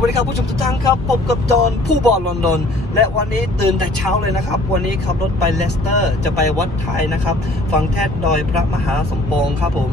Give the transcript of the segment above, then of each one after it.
วัสดีครับผู้ชมทุกท่านครับพบกับจอห์นผู้บอลลอนดอนและวันนี้ตื่นแต่เช้าเลยนะครับ วันนี้ขับรถไปเลสเตอร์ จะไปวัดไทยนะครับฟังแทดดอยพระมหาสมปองครับผม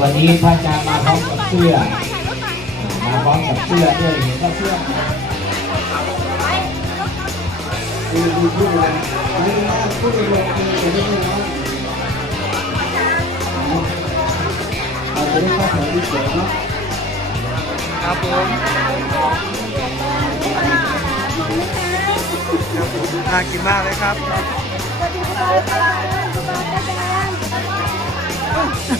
วันนี้พระอาจารย์มาพร้อมกับเสื้อ มาพร้อมกับเสื้อด้วยเห็นว่าเสื้อดูดูพูดเลยไม่ได้พูดเลยคือจะได้ไม่ร้อนเอาจะได้ข้าแถวที่สวยเนาะครับผมครับผมน่ากินมากเลยครับ น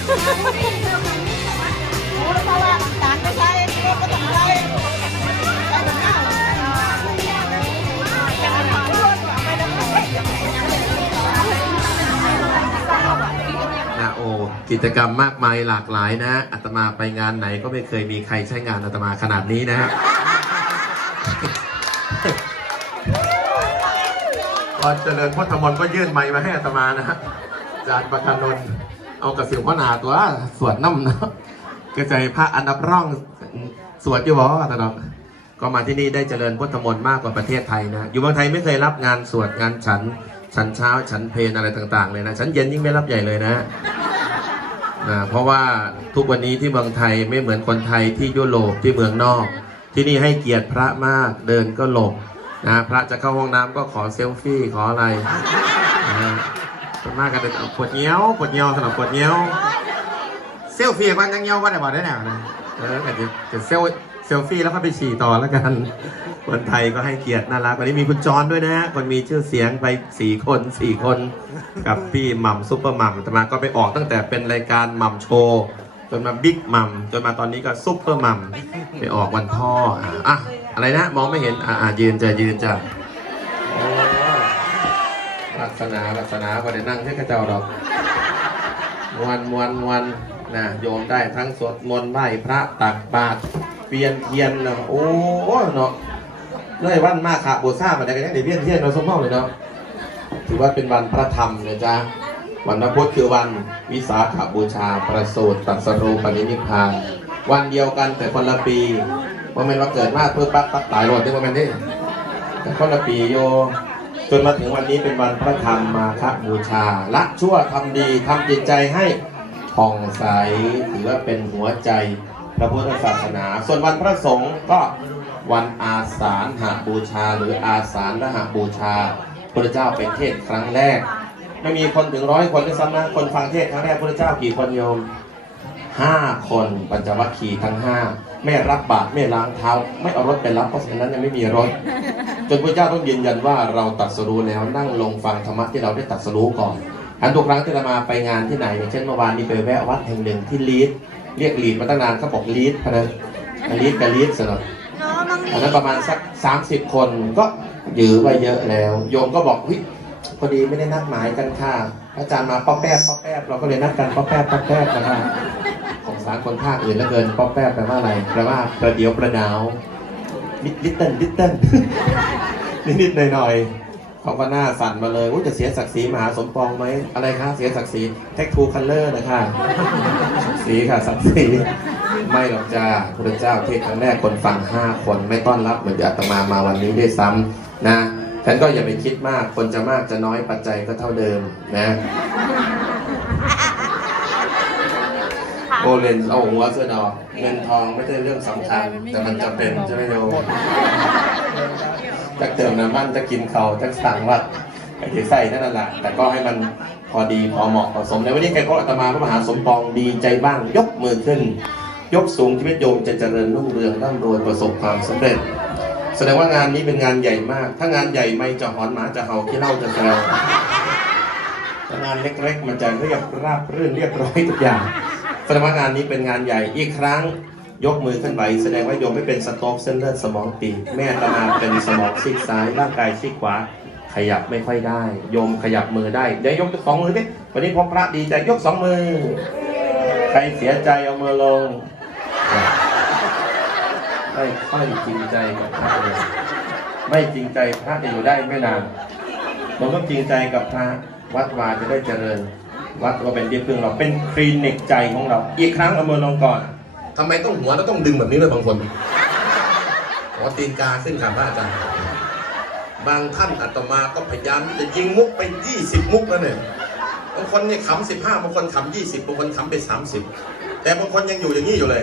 ะโอกิจกรรมมากมายหลากหลายนะอาตมาไปงานไหนก็ไม่เคยมีใครใช้งานอาตมาขนาดนี้นะฮะตอนเจริญพุทธมนต์ก็ยื่นไมค์มาให้อาตมานะฮะอาจารย์ประธานนท์ เอากระสิวพนาตัวสวดน้ำนะกระจายพระอันดับร่องสวดอยู่บ่อาตมาก็มาที่นี่ได้เจริญพุทธมนต์มากกว่าประเทศไทยนะ อยู่เมืองไทยไม่เคยรับงานสวดงานฉัน ฉันเช้าฉันเพลนอะไรต่างๆเลยนะ ฉันเย็นยิ่งไม่รับใหญ่เลยนะนะ เพราะว่าทุกวันนี้ที่เมืองไทยไม่เหมือนคนไทยที่ยุโรปที่เมืองนอก ที่นี่ให้เกียรติพระมากเดินก็หลบนะพระจะเข้าห้องน้ำก็ขอเซลฟี่ขออะไรนะ นมากกันเป็นเอาปวดเงี้ยวปวดเงี้ยวสำหรับปวดเงี้ยวเซลฟี่กันยังเงี้ยวก็ได้บอกได้แน่นะเออแต่เดี๋ยวเซลเซลฟี่แล้วก็ไปฉี่ต่อแล้วกัน คนไทยก็ให้เกียรติน่ารักวันนี้มีคุณจรด้วยนะฮะคนมีชื่อเสียงไปสี่คนสี่คน กับพี่หม่ำซุปเปอร์หม่ำแต่มาก็ไปออกตั้งแต่เป็นรายการหม่ำโชว์จนมาบิ๊กหม่ำจนมาตอนนี้ก็ซุปเปอร์หม่ำไปออกวันพ่ออะอะไรนะ มองไม่เห็นอะยืนจะยืนจะ ลักษณะลักษณะก็ได้นั่งที่กระเจ้าดอกมวนมวนมวนนะโยมได้ทั้งสวดมนต์ไหว้พระตักบาตรเปลี่ยนเทียนเนาะโอ้เนาะเลยวันมาขาบูชามาได้กันยังได้เปลี่ยนเทียนเราสมมติเลยเนาะถือว่าเป็นวันพระธรรมนะจ๊ะวันพระพุธคือวันวิสาขบูชาประสูติตรัสรูปนิพพาน วันเดียวกันแต่คนละปีว่ามันว่าเกิดมาเพื่อปักปักตายรถได้ว่ามันได้แต่คนละปีโย จนมาถึงวันนี้เป็นวันพระธรรมมาคบูชา ละชั่วทำดีทำจิตใจให้ผ่องใสถือว่าเป็นหัวใจพระพุทธศาสนา ส่วนวันพระสงฆ์ก็วันอาสาฬหบูชา หรืออาสาฬหบูชาพระเจ้าเป็นเทศครั้งแรก ไม่มีคนถึงร้อยคนด้วยซ้ำนะคนฟังเทศครั้งแรกพระเจ้ากี่คนโยม ห้าคนปัญจวัคคีย์ทั้งห้าไม่รับบาตรไม่ล้างเท้า ไม่เอารถไปรับเพราะฉะนั้นยังไม่มีรถ จนพระเจ้าต้องยืนยันว่าเราตรัสรู้แล้วนั่งลงฟังธรรมะที่เราได้ตรัสรู้ก่อนอันทุกครั้งที่เรามาไปงานที่ไหนอย่างเช่นเมื่อวานนี้ไปแวะวัดแห่งหนึ่งที่ลีดเรียกลีดมาตั้งนานเขาบอกลีดพะนะลีดกับลีดสนอน้องน้องอันนั้นประมาณสัก 30 คนก็ยื้อไว้เยอะแล้ว โยมก็บอกเฮ้ยพอดีไม่ได้นัดหมายกันค่ะอาจารย์มาป๊อปแป๊บป๊อปแป๊บเราก็เลยนัดกันป๊อปแป๊บป๊อปแป๊บนะครับของสาคนภาคอื่นแล้วเกินป๊อปแป๊บแปลว่าอะไรแปลว่าประเดี๋ยวประดาวนิดนิดเต้นนิดเต้นนิดนิดหน่อยหน่อยเขาก็หน้าสั่นมาเลยว่าจะเสียศักดิ์ศรีมหาสมปองไหมอะไรคะเสียศักดิ์ศรีแท็กทูคัลเลอร์นะคะศักดิ์ศรีค่ะศักดิ์ศรีไม่หรอกจ้าพระเจ้าเทศครั้งแรกคนฟังห้าคนไม่ต้อนรับเหมือนอาตมามาวันนี้ด้วยซ้ำนะฉันก็อย่าไปคิดมากคนจะมากจะน้อยปัจจัยก็เท่าเดิมนะ โอเลนเอาหัวเสื้อดอกเงินทองไม่ใช่เรื่องสำคัญ แต่มันจะเป็นใช่ไหมโยมจะเติมน้ำมันจะกินเขาวจะสั่งว่าไอ้ที่ใส่นั่นแหละแต่ก็ให้มันพอดีพอเหมาะพอสมในวันนี้ใครก็อาตมาพระมหาสมปองดีใจบ้าง ยกมือขึ้น ยกสูงชีวิตโยมจะเจริญรุ่งเรืองร่ำรวยประสบความสำเร็จ แสดงว่างานนี้เป็นงานใหญ่มาก ถ้างานใหญ่ไม่จะหอนหมาจะเห่าที่เล่าจะแซวถ้างานเล็กๆ มันจะเรียบราบรื่นเรียบร้อยทุกอย่าง แสดงว่างานนี้เป็นงานใหญ่อีกครั้งยกมือขึ้นไหวแสดงว่าโยมไม่เป็นสโตรกเส้นเลือดสมองตีบแม่ตามาเป็นสมองซีกซ้ายร่างกายซีกขวา ขยับไม่ค่อยได้ โยมขยับมือได้เดี๋ยวยกสองมือดิวันนี้พอพระดีใจยกสองมือ ใครเสียใจเอามือลงไม่ค่อยจริงใจกับพระเลยไม่จริงใจพระจะอยู่ได้ไม่นานเราต้องจริงใจกับพระวัดวาจะได้เจริญ วัดก็เป็นที่พึ่งเราเป็นคลินิกใจของเรา อีกครั้งเอามือลงก่อน ทำไมต้องหัวแล้วต้องดึงแบบนี้เลยบางคนหัวตีนกาขึ้นครับพระอาจารย์ บางท่านอาตมาก็พยายามที่จะยิงมุกไป 20 มุกแล้วเนี่ย บางคนเนี่ยขำ15บห้าบางคนขำ20บบางคนขำไป30แต่บางคนยังอยู่อย่างนี้อยู่เลย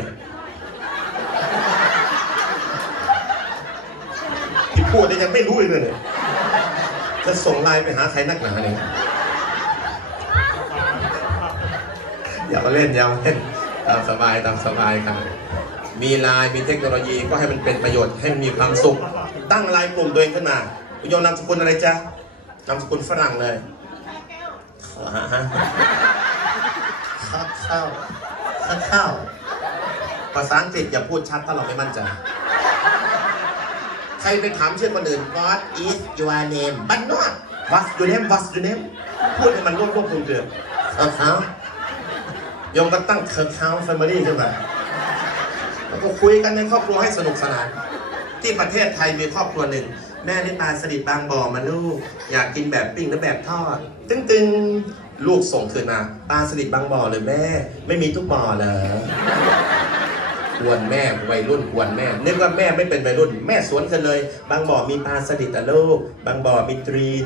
ที่พูดเนี่ยยังไม่รู้เลยเนี่ยจะส่งไลน์ไปหาใครนักหนาเนี่ย อย่ามาเล่นอย่ามาเล่นตามสบายตามสบายครับมีไลน์มีเทคโนโลยีก็ให้มันเป็นประโยชน์ให้มันมีความสุข ตั้งไลน์กลุ่มตัวเองขึ้นมาคุณโยมนามสกุลอะไรจ๊ะนามสกุลฝรั่งเลยข้าวข้าวข้าวข้าวภาษาอังกฤษอย่าพูดชัดถ้าเราไม่มั่นใจใครไปถามชื่อคนอื่น What is your name but not What's your name What's your name พูดให้มันรวบรวบรวมเดือเออเขาโยมก็ตั้งเคอร์เขาแฟมิลี่ขึ้นมาแล้วก็คุยกันในครอบครัวให้สนุกสนาน ที่ประเทศไทยมีครอบครัวหนึ่ง แม่ได้ปลาสลิดบางบ่อมาลูก อยากกินแบบปิ้งและแบบทอด ตึ้งตึงลูกส่งคืนมาปลาสลิดบางบ่อเลยแม่ ไม่มีทุกบ่อเหรอกวนแม่วัยรุ่นกวนแม่นึกว่าแม่ไม่เป็นวัยรุ่น แม่สวนกันเลย บางบ่อมีปลาสลิดแต่ลูก บางบ่อมีตรีน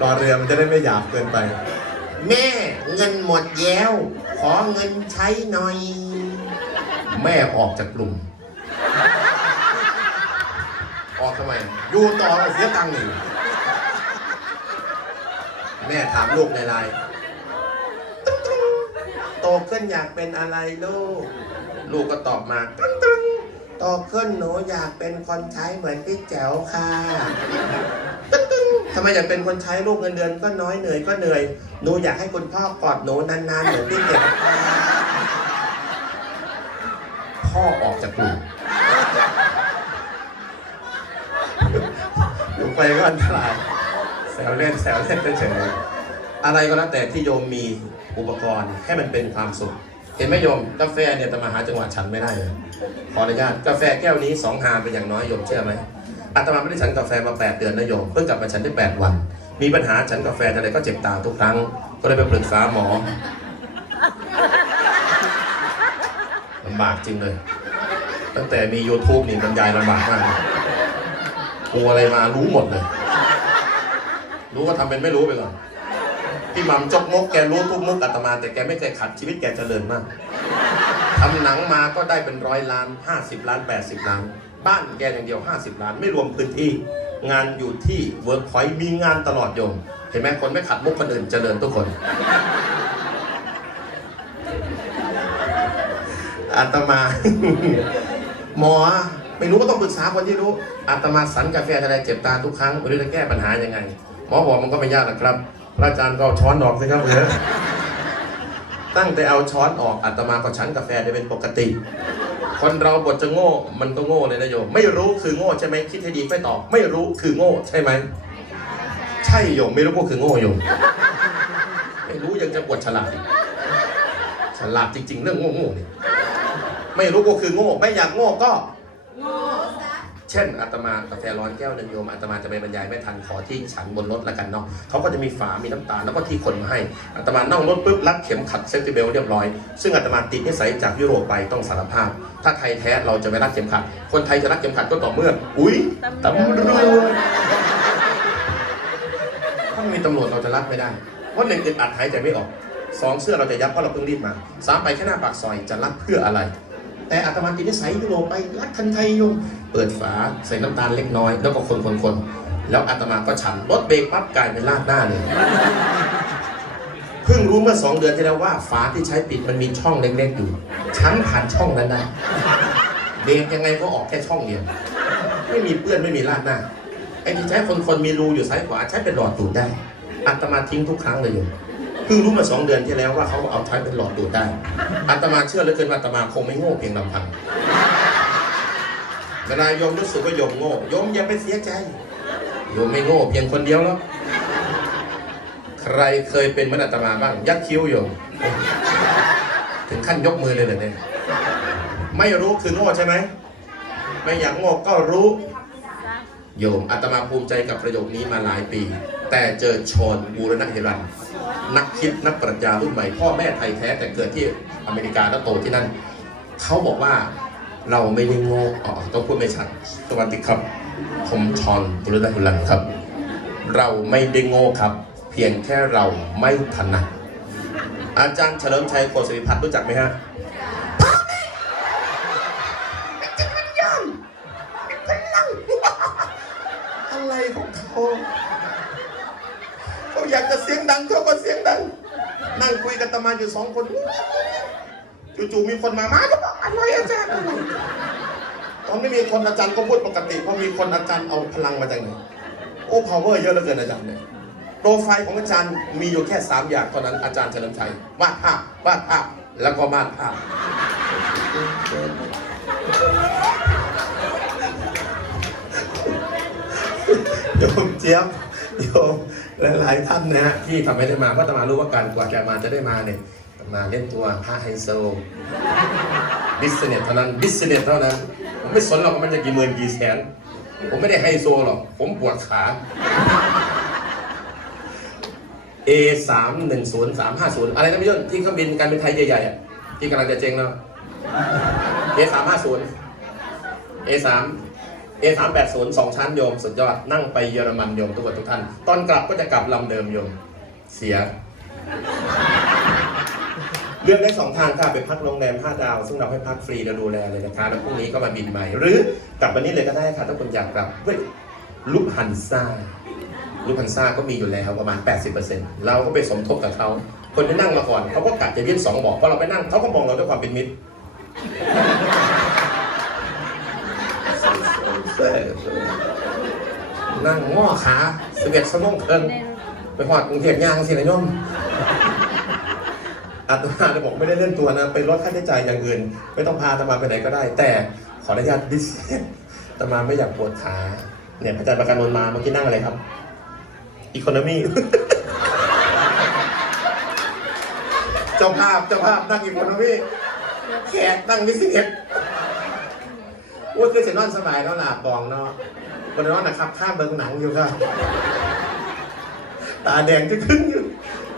รอเรือมันจะได้ไม่หยาบเกินไป แม่เงินหมดแล้ว ขอเงินใช้หน่อย แม่ออกจากกลุ่ม ออกทำไมอยู่ต่อเสียตังค์หนึ่งแม่ถามลูกในไลน์โตขึ้นอยากเป็นอะไรลูก ลูกก็ตอบมาตึ้งตึงโตขึ้นหนูอยากเป็นคนใช้เหมือนพี่แจ๋วค่ะำไมอยากเป็นคนใช้ลูกเงินเดือนก็น้อยเหนื่อยก็เหนื่อยหนูอยากให้คุณพ่อกอดหนูนานๆเหมือนพี่แจ๋วค่ะพ่อออกจากกลุ่มอยู่ไปก็อันตรายแซวเล่นแซวเล่นเฉยๆอะไรก็แล้วแต่ที่โยมมีอุปกรณ์ให้มันเป็นความสุขเห็นไหมโยมกาแฟเนี่ยจะมาหาจังหวะฉันไม่ได้เลยขออนุญาตกาแฟแก้วนี้สองฮาเป็นอย่างน้อยโยมเชื่อไหม อาตมาไม่ได้ฉันกาแฟมา 8 เดือนนะโยมเพิ่งกลับมาฉันได้ 8 วัน มีปัญหาฉันกาแฟอะไรก็เจ็บตาทุกครั้ง ก็เลยไปปรึกษาหมอลำบากจริงเลย ตั้งแต่มี YouTube นี่บรรยายลำบากมากกลัวอะไรมารู้หมดเลย รู้ก็ทำเป็นไม่รู้ไปก่อนพี่หม่ำจกมกแกรู้ทุกมุกอาตมาแต่แกไม่เคยขัดชีวิตแกเจริญมากทำหนังมาก็ได้เป็นร้อยล้าน50ล้าน80ล้าน บ้านแกอย่างเดียว 50 ล้าน ไม่รวมพื้นที่ งานอยู่ที่เวิร์กพอยต์มีงานตลอดโยม เห็นไหมคนไม่ขัดมุกคนอื่นเจริญทุกคนอาตมา หมอไม่รู้ก็ต้องปรึกษาคนที่รู้อาตมาสันกาแฟอะไรเจ็บตาทุกครั้งไม่รู้จะแก้ปัญหายังไง หมอบอกมันก็ไม่ยากหรอกครับ พระอาจารย์ก็ช้อนออกสิครับเออ ตั้งแต่เอาช้อนออกอาตมาก็ฉันกาแฟได้เป็นปกติ คนเราบทจะโง่มันก็โง่เลยนะโยมไม่รู้คือโง่ใช่ไหมคิดให้ดีค่อยตอบไม่รู้คือโง่ใช่ไหมใช่โยมไม่รู้ก็คือโง่โยมไม่รู้ยังจะบวดฉลาดฉลาดจริง ๆ เรื่องโง่ๆนี่ยไม่รู้ก็คือโง่ ไม่อยากโง่ก็ เช่นอาตมากาแฟร้อนแก้วหนึ่งโยมอาตมาจะไปบรรยายไม่ทันขอที่ฉันบนรถละกันเนาะเขาก็จะมีฝา มีน้ำตาลแล้วก็ที่คนมาให้อาตมานั่งรถปุ๊บรัดเข็มขัดเซฟตี้เบลเรียบร้อย ซึ่งอาตมาติดนิสัยจากยุโรปไปต้องสารภาพ ถ้าไทยแท้เราจะไม่รัดเข็มขัด คนไทยจะรัดเข็มขัดก็ต่อเมื่อ อุ้ยตำรวจถ้าม่มีตำรวจเราจะรัดไม่ได้เพราะหนึ่งอึดอัดหายใจไม่ออกสองเสื้อเราจะยับเพราะเราเพิ่งรีบมาสามไปแค่หน้าปากซอยจะรัดเพื่ออะไร แต่อาตมาติดนิสัยยุโรปไปรักคันไทยโยมเปิดฝาใส่น้ำตาลเล็กน้อย แล้วก็คนคนคนแล้วอาตมาก็ฉันรถเบรกปั๊บกลายเป็นลาดหน้าเลยเพิ่งรู้เมื่อสองเดือนที่แล้วว่าฝาที่ใช้ปิดมันมีช่องเล็กๆอยู่ฉันผ่านช่องนั้นได้เบรกยังไงก็ออกแค่ช่องเดียวไม่มีเปื้อนไม่มีลาดหน้าไอ้ที่ใช้คนคนมีรูอยู่ซ้ายขวาใช้เป็นหลอดดูดได้อาตมาทิ้งทุกครั้งเลยโยม พิ่งรู้มาสองเดือนที่แล้วว่าเขาเอาใช้เป็นหลอดดูดได้อาตมาเชื่อเหลือเกินว่าอาตมาคงไม่โง่เพียงลำพังเวลาโยมรู้สึกว่าโยมโง่โยมอย่าไปเสียใจโยมไม่โง่เพียงคนเดียวหรอกใครเคยเป็นมนอาตมาบ้างยักคิ้วโยมถึงขั้นยกมือเลยเหรอเนี่ยไม่รู้คือโง่ใช่ไหมไม่อยากโง่ก็รู้ โยมอาตมาภูมิใจกับประโยคนี้มาหลายปี แต่เจอชอนบูรณะเฮรันนักคิดนักปรัชญารุ่นใหม่ พ่อแม่ไทยแท้แต่เกิดที่อเมริกาแล้วโตที่นั่น เขาบอกว่าเราไม่ได้โง่อ๋อต้องพูดไม่ชัดสวัสดีครับ ผมชอนบุรณะเฮรันครับ เราไม่ได้โง่ครับ เพียงแค่เราไม่ถนัดอาจารย์เฉลิมชัยโคศิริพัฒน์รู้จักไหมฮะ กจะเสียงดังเขาก็เสียงดัง นั่งคุยกันตะมาอยู่สองคนจู่ๆมีคนมามาก็บอกอะไรอาจารย์อะไรตอนไม่มีคนอาจารย์ก็พูดปกติพอมีคนอาจารย์เอาพลังมาจากไหนโอ้ power เยอะเหลือเกินอาจารย์เนี่ยโปรไฟล์ของอาจารย์มีอยู่แค่สามอย่างเท่านั้นอาจารย์เฉลิมชัยวาดภาพวาดภาพแล้วก็วาดภาพโยมเจี๊ยบ โยมหลายๆท่านนะฮะที่ทำให้ได้มาเพราะตมารู้ว่าการกว่าจะมาจะได้มาเนี่ยมาเล่นตัวพระไฮโซบิสเนสเท่านั้นบิสเนสเท่านั้น ผมไม่สนหรอกมันจะกี่หมื่นกี่แสน ผมไม่ได้ไฮโซหรอก ผมปวดขา A สามหนึ่งศูนย์สามห้าศูนย์อะไรนะพี่ยนที่เครื่องบินการบินไทยใหญ่ๆอะที่กำลังจะเจ๊งแล้ว A สามห้าศูนย์ A สาม A สามแปดศูนย์สองชั้นโยมสุดยอดนั่งไปเยอรมันโยมทุกคนทุกท่าน ตอนกลับก็จะกลับลำเดิมโยม เสีย เลือกได้สองทางค่ะไปพักโรงแรม 5 ดาว ซึ่งเราให้พักฟรีเราดูแลเลยนะคะ แล้วพรุ่งนี้ก็มาบินใหม่ หรือกลับวันนี้เลยก็ได้ค่ะ ถ้าคุณอยากกลับเฮ้ยลุกฮันซ่าลุกฮันซ่าก็มีอยู่แล้วประมาณ 80%เราก็ไปสมทบกับเขา คนที่นั่งมาก่อนเขาก็กะจะยื่นสองบอกพอเราไปนั่งเขาก็มองเราด้วยความเป็นมิตร นั่งง้อขาสิบเอ็ดสมองเคินไปหอดกรุงเทพย่างสินะโยมอาตมาจะบอกไม่ได้เล่นตัวนะ ไปลดค่าใช้จ่ายอย่างอื่น ไม่ต้องพาอาตมาไปไหนก็ได้ แต่ขออนุญาตดิสอาตมาไม่อยากปวดขา เนี่ยอาจารย์ประกันนนท์มาเมื่อกี้นั่งอะไรครับอีโคโนมีเจ้าภาพเจ้าภาพนั่งอีโคโนมีแขกนั่งวิสิเอ็ดโอ้ยคือเสนอนสบายแล้วล่ะบองเนาะคนนอนนะครับข้ามเบิงหนังอยู่ครับ ตาแดงจะขึ้นอยู่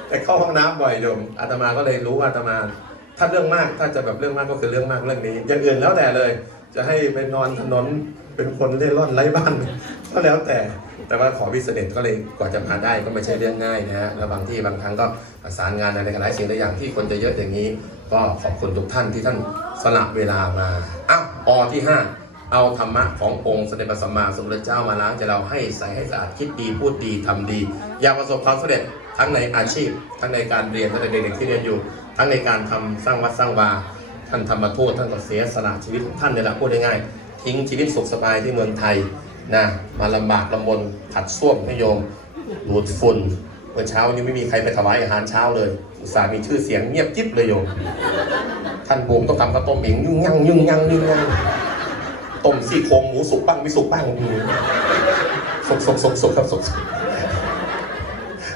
แต่เข้าห้องน้ำบ่อยโยมอาตมาก็เลยรู้ว่าอาตมา ถ้าเรื่องมากถ้าจะแบบเรื่องมากก็คือเรื่องมากเรื่องนี้ อย่างอื่นแล้วแต่เลย จะให้ไปนอนถนนเป็นคนเล่ร่อนไร้บ้าน ก็แล้วแต่แต่ว่าขอพิเศษก็เลยกว่าจะมาได้ก็ไม่ใช่เรื่องง่ายนะฮะแล้วบางที่บางครั้งก็ประสานงานอะไรกันหลายสิ่งหลายอย่างที่คนจะเยอะอย่างนี้ ก็ขอบคุณทุกท่านที่ท่านสละเวลามาอ้าวอที่ห้า เอาธรรมะขององค์สมเด็จพระสัมมาสัมพุทธเจ้ามาล้างใจเราให้ใสให้สะอาดคิดดีพูดดีทำดี อยากประสบความสำเร็จทั้งในอาชีพ ทั้งในการเรียนทั้งในเด็กๆที่เรียนอยู่ ทั้งในการทำสร้างวัดสร้างวาท่านธรรมทูตท่านก็เสียสละชีวิตของท่านเลยละพูดง่ายๆทิ้งชีวิตสุขสบายที่เมืองไทยนะมาลำบากลำบนขัดส้วมให้โยมดูดฝุ่นเมื่อเช้านี้ไม่มีใครไปถวายอาหารเช้าเลย อุตส่าห์มีชื่อเสียงเงียบจิ๊บเลยโยมท่านบูมต้องทำข้าวต้มเองยุ่งยั่งยุ่งยั่งยุ่งยั่ง ต้มซี่โครงหมูสุกบ้างไม่สุกบ้างสุกสุกสุกสุกครับสุกสุก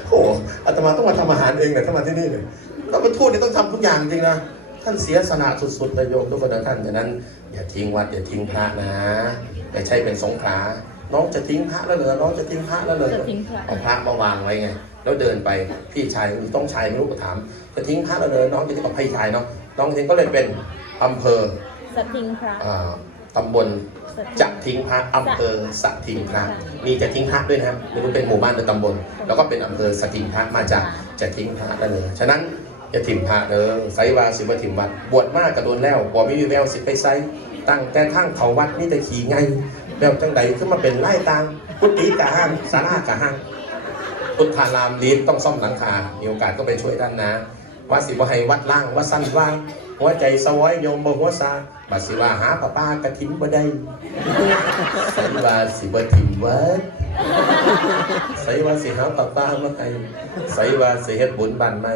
โอ้โหอาตมาต้องมาทำอาหารเองเลยถ้ามาที่นี่เลยต้องเป็นทูตนี่ต้องทำทุกอย่างจริงนะท่านเสียสละสุดๆเลยโยมทุกคนนะท่านฉะนั้น อย่าทิ้งวัดอย่าทิ้งพระนะไม่ใช่เป็นสงขลาน้องจะทิ้งพระแล้วเหรอน้องจะทิ้งพระแล้วเหรอจะทิ้งพระเอาพระมาวางไว้ไง แล้วเดินไปพี่ชายต้องชายไม่รู้ก็ถาม จะทิ้งพระแล้วเหรอน้องจะทิ้งกับพี่ชายเนาะน้องทิ้งก็เลยเป็นอำเภอสติงพระอ่า ตำบลจะทิ้งพระอำเภอสะทิ้งพระมีจะทิ้งพระด้วยนะครับไม่รู้เป็นหมู่บ้านหรือตำบล แล้วก็เป็นอำเภอสะทิ้งพระมาจากจะทิ้งพระนั่นเลยฉะนั้นอย่าถิ่มพระเด้อไสวาสิบถิ่มวัด บวชมากกระโดนแล้วบ่มีแววสิไปไสตั้งแต่ทางเขาวัดมีแต่ขี่ไงแล้วจังใดขึ้นมาเป็นไล่ตางกุฏิกะห้างศาลากะห้างพุทธารามลีดต้องซ่อมหลังคา มีโอกาสก็ไปช่วยด้านนะ ว่าสิบ่ให้วัดล่างว่าสั้นว่างหัวใจสวอยโยมบ่หัวซาบัดสิว่าหาป้าป้ากระถิ่นบ่ได้ใส่ว่าสิบ่ถิ่มวิร์ดใส่ว่าสิหาป้าป้ามาให้ใส่ว่าสิเฮ็ดบุญบ้านใหม่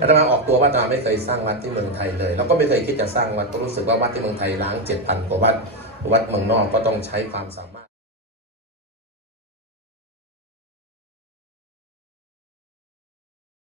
อาตมาออกตัวว่าอาตมาไม่เคยสร้างวัดที่เมืองไทยเลยแล้วก็ไม่เคยคิดจะสร้างวัดก็รู้สึกว่าวัดที่เมืองไทยล้างเจ็ดพันกว่าวัดวัดเมืองนอกก็ต้องใช้ความสามารถ